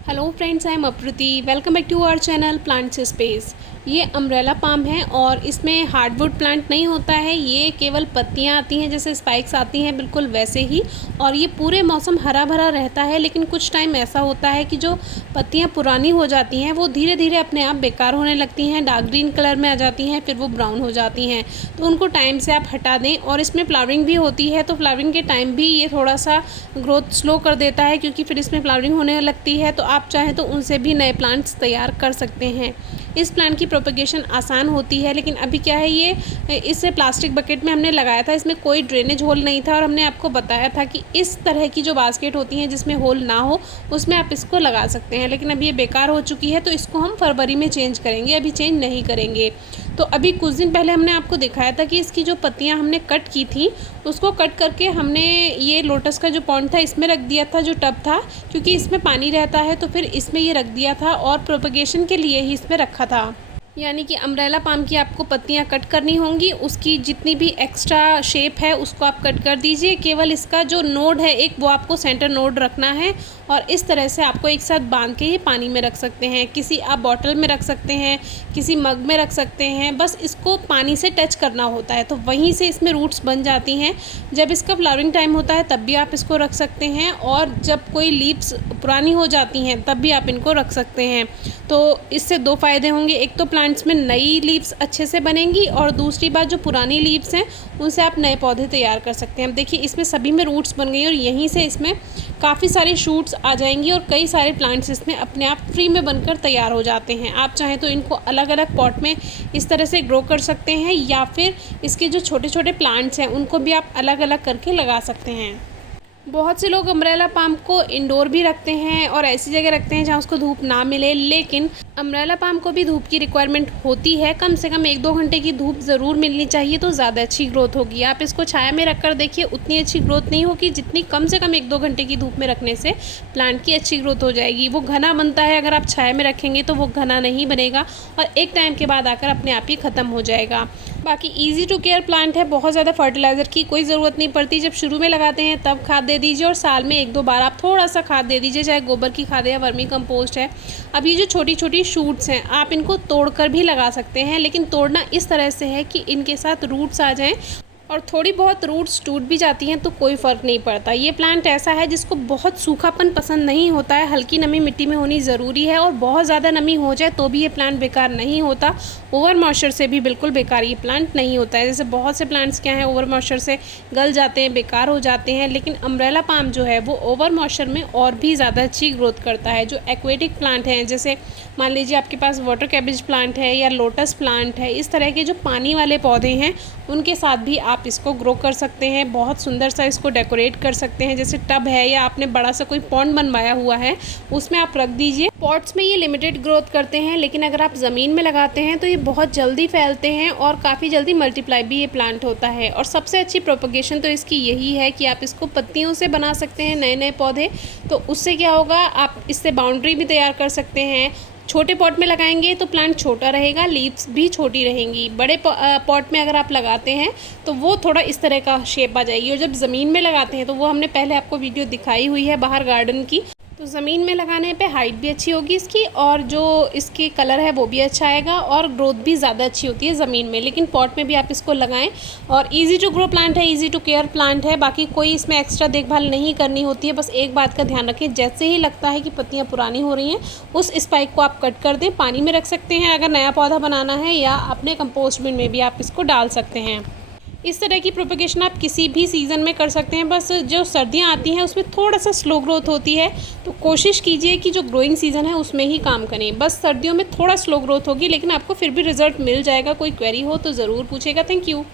Hello friends, I am Apruti. Welcome back to our channel plants space. ये umbrella palm है और इसमें hardwood plant नहीं होता है। ये केवल पत्तियां आती हैं, जैसे स्पाइक्स आती हैं बिल्कुल वैसे ही। और ये पूरे मौसम हरा भरा रहता है, लेकिन कुछ टाइम ऐसा होता है कि जो पत्तियां पुरानी हो जाती हैं वो धीरे धीरे अपने आप बेकार होने लगती हैं, डार्क ग्रीन कलर में आ जाती हैं, फिर वो ब्राउन हो जाती हैं। तो उनको टाइम से आप हटा दें। और इसमें फ्लावरिंग भी होती है, तो फ्लावरिंग के टाइम भी ये थोड़ा सा ग्रोथ स्लो कर देता है, क्योंकि फिर इसमें फ्लावरिंग होने लगती है। तो आप चाहें तो उनसे भी नए प्लांट्स तैयार कर सकते हैं। इस प्लांट की प्रोपगेशन आसान होती है, लेकिन अभी क्या है, ये इसे प्लास्टिक बकेट में हमने लगाया था। इसमें कोई ड्रेनेज होल नहीं था और हमने आपको बताया था कि इस तरह की जो बास्केट होती हैं जिसमें होल ना हो, उसमें आप इसको लगा सकते हैं। लेकिन अभी ये बेकार हो चुकी है, तो इसको हम फरवरी में चेंज करेंगे, अभी चेंज नहीं करेंगे। तो अभी कुछ दिन पहले हमने आपको दिखाया था कि इसकी जो पत्तियां हमने कट की थी, उसको कट करके हमने ये लोटस का जो पॉन्ड था इसमें रख दिया था, जो टब था, क्योंकि इसमें पानी रहता है। तो फिर इसमें ये रख दिया था और प्रोपगेशन के लिए ही इसमें रखा था। यानी कि अम्ब्रेला पाम की आपको पत्तियां कट करनी होंगी, उसकी जितनी भी एक्स्ट्रा शेप है उसको आप कट कर दीजिए। केवल इसका जो नोड है एक, वो आपको सेंटर नोड रखना है। और इस तरह से आपको एक साथ बांध के ही पानी में रख सकते हैं। किसी आप बॉटल में रख सकते हैं, किसी मग में रख सकते हैं। बस इसको पानी से टच करना होता है, तो वहीं से इसमें रूट्स बन जाती हैं। जब इसका फ्लावरिंग टाइम होता है तब भी आप इसको रख सकते हैं, और जब कोई लीव्स पुरानी हो जाती हैं तब भी आप इनको रख सकते हैं। तो इससे दो फ़ायदे होंगे, एक तो प्लांट्स में नई लीव्स अच्छे से बनेंगी, और दूसरी बात जो पुरानी लीव्स हैं उनसे आप नए पौधे तैयार कर सकते हैं। अब देखिए, इसमें सभी में रूट्स बन गई और यहीं से इसमें काफ़ी सारी शूट्स आ जाएंगी और कई सारे प्लांट्स इसमें अपने आप फ्री में बनकर तैयार हो जाते हैं। आप चाहें तो इनको अलग अलग पॉट में इस तरह से ग्रो कर सकते हैं, या फिर इसके जो छोटे छोटे प्लांट्स हैं उनको भी आप अलग अलग करके लगा सकते हैं। बहुत से लोग अम्ब्रेला पाम को इंडोर भी रखते हैं और ऐसी जगह रखते हैं जहाँ उसको धूप ना मिले, लेकिन अम्ब्रेला पाम को भी धूप की रिक्वायरमेंट होती है। कम से कम 1-2 घंटे की धूप ज़रूर मिलनी चाहिए, तो ज़्यादा अच्छी ग्रोथ होगी। आप इसको छाया में रख कर देखिए, उतनी अच्छी ग्रोथ नहीं होगी जितनी कम से कम 1-2 घंटे की धूप में रखने से प्लांट की अच्छी ग्रोथ हो जाएगी। वो घना बनता है, अगर आप छाया में रखेंगे तो वो घना नहीं बनेगा और एक टाइम के बाद आकर अपने आप ही ख़त्म हो जाएगा। बाकी ईजी टू केयर प्लांट है, बहुत ज़्यादा फर्टिलाइज़र की कोई ज़रूरत नहीं पड़ती। जब शुरू में लगाते हैं तब खाद दे दीजिए, और साल में 1-2 बार आप थोड़ा सा खाद दे दीजिए, चाहे गोबर की खाद है या वर्मी कंपोस्ट है। अब ये जो छोटी छोटी शूट्स हैं आप इनको तोड़कर भी लगा सकते हैं, लेकिन तोड़ना इस तरह से है कि इनके साथ रूट्स आ जाएं, और थोड़ी बहुत रूट्स टूट भी जाती हैं तो कोई फ़र्क नहीं पड़ता। ये प्लांट ऐसा है जिसको बहुत सूखापन पसंद नहीं होता है, हल्की नमी मिट्टी में होनी ज़रूरी है, और बहुत ज़्यादा नमी हो जाए तो भी ये प्लांट बेकार नहीं होता। ओवर मॉइस्चर से भी बिल्कुल बेकार ये प्लांट नहीं होता है। जैसे बहुत से प्लांट्स क्या हैं, ओवर मॉइस्चर से गल जाते हैं, बेकार हो जाते हैं, लेकिन अम्ब्रेला पाम जो है वो ओवर मॉइस्चर में और भी ज़्यादा अच्छी ग्रोथ करता है। जो एक्वेटिक प्लांट हैं, जैसे मान लीजिए आपके पास वाटर कैबेज प्लांट है या लोटस प्लांट है, इस तरह के जो पानी वाले पौधे हैं उनके साथ भी आप इसको ग्रो कर सकते हैं। बहुत सुंदर सा इसको डेकोरेट कर सकते हैं, जैसे टब है या आपने बड़ा सा कोई पॉन्ड बनवाया हुआ है उसमें आप रख दीजिए। पॉट्स में ये लिमिटेड ग्रोथ करते हैं, लेकिन अगर आप ज़मीन में लगाते हैं तो ये बहुत जल्दी फैलते हैं और काफ़ी जल्दी मल्टीप्लाई भी ये प्लांट होता है। और सबसे अच्छी प्रोपगेशन तो इसकी यही है कि आप इसको पत्तियों से बना सकते हैं नए नए पौधे। तो उससे क्या होगा, आप इससे बाउंड्री भी तैयार कर सकते हैं। छोटे पॉट में लगाएंगे तो प्लांट छोटा रहेगा, लीव्स भी छोटी रहेंगी। बड़े पॉट में अगर आप लगाते हैं तो वो थोड़ा इस तरह का शेप आ जाएगी। और जब ज़मीन में लगाते हैं तो वो हमने पहले आपको वीडियो दिखाई हुई है बाहर गार्डन की, तो ज़मीन में लगाने पे हाइट भी अच्छी होगी इसकी, और जो इसकी कलर है वो भी अच्छा आएगा, और ग्रोथ भी ज़्यादा अच्छी होती है ज़मीन में। लेकिन पॉट में भी आप इसको लगाएं। और इजी टू ग्रो प्लांट है, इजी टू केयर प्लांट है। बाकी कोई इसमें एक्स्ट्रा देखभाल नहीं करनी होती है। बस एक बात का ध्यान रखें, जैसे ही लगता है कि पत्तियाँ पुरानी हो रही हैं उस स्पाइक को आप कट कर दें। पानी में रख सकते हैं अगर नया पौधा बनाना है, या अपने कंपोस्ट बिन में भी आप इसको डाल सकते हैं। इस तरह की प्रोपगेशन आप किसी भी सीज़न में कर सकते हैं। बस जो सर्दियाँ आती हैं उसमें थोड़ा सा स्लो ग्रोथ होती है, तो कोशिश कीजिए कि जो ग्रोइंग सीज़न है उसमें ही काम करें। बस सर्दियों में थोड़ा स्लो ग्रोथ होगी, लेकिन आपको फिर भी रिजल्ट मिल जाएगा। कोई क्वेरी हो तो ज़रूर पूछेगा। Thank you.